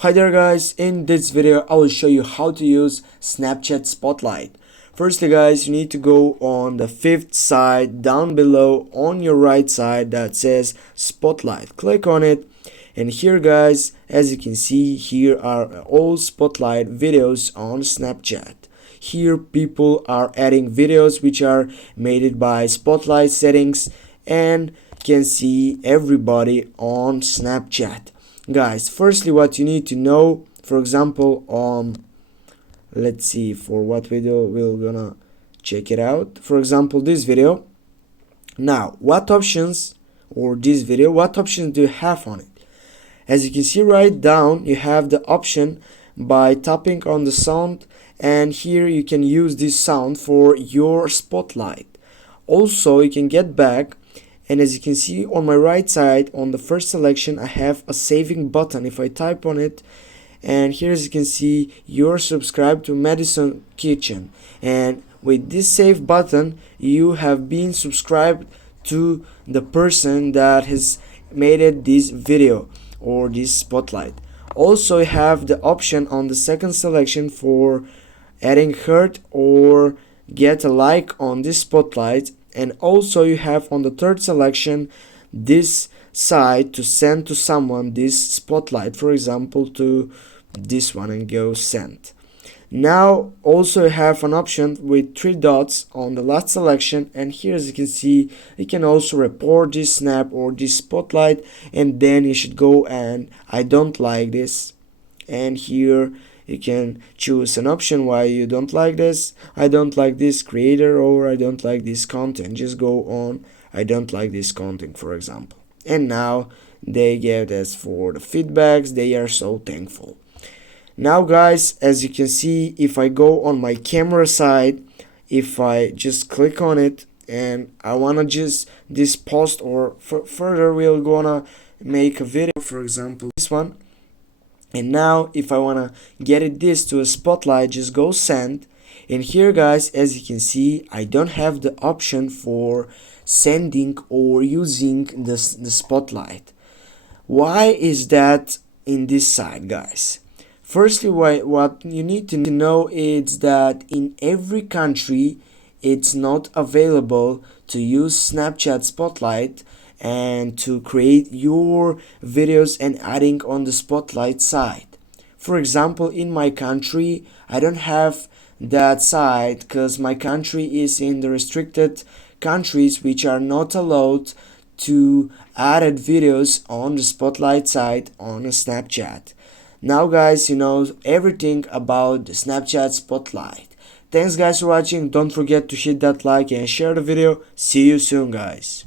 Hi there guys, in this video I will show you how to use Snapchat Spotlight. Firstly guys, you need to go on the fifth side down below on your right side that says Spotlight. Click on it, and here guys, as you can see, here are all Spotlight videos on Snapchat. Here people are adding videos which are made by Spotlight settings and can see everybody on Snapchat. Guys, firstly what you need to know, for example, let's see for what video we're gonna check it out. For example, this video. Now what options, or this video, what options do you have on it? As you can see right down, you have the option by tapping on the sound, and here you can use this sound for your Spotlight. Also you can get back, and as you can see on my right side on the first selection I have a saving button. If I type on it, and here as you can see, you're subscribed to Madison Kitchen, and with this save button you have been subscribed to the person that has made this video or this Spotlight. Also you have the option on the second selection for adding heart or get a like on this Spotlight, and also you have on the third selection this side to send to someone this Spotlight, for example to this one, and go send. Now also you have an option with three dots on the last selection, and here as you can see you can also report this snap or this Spotlight, and then you should go and I don't like this, and here you can choose an option why you don't like this. I don't like this creator, or I don't like this content. Just go on I don't like this content, for example. And now they gave us for the feedbacks. They are so thankful. Now guys, as you can see, if I go on my camera side, if I just click on it and I wanna just this post, or further we're gonna make a video, for example this one. And now if I wanna get this to a Spotlight, just go send. And here guys, as you can see, I don't have the option for sending or using the Spotlight. Why is that in this side, guys? Firstly, what you need to know is that in every country it's not available to use Snapchat Spotlight and to create your videos and adding on the Spotlight side. For example, in my country I don't have that side because my country is in the restricted countries which are not allowed to add videos on the Spotlight side on a Snapchat. Now guys, you know everything about the Snapchat Spotlight. Thanks guys for watching. Don't forget to hit that like and share the video. See you soon guys.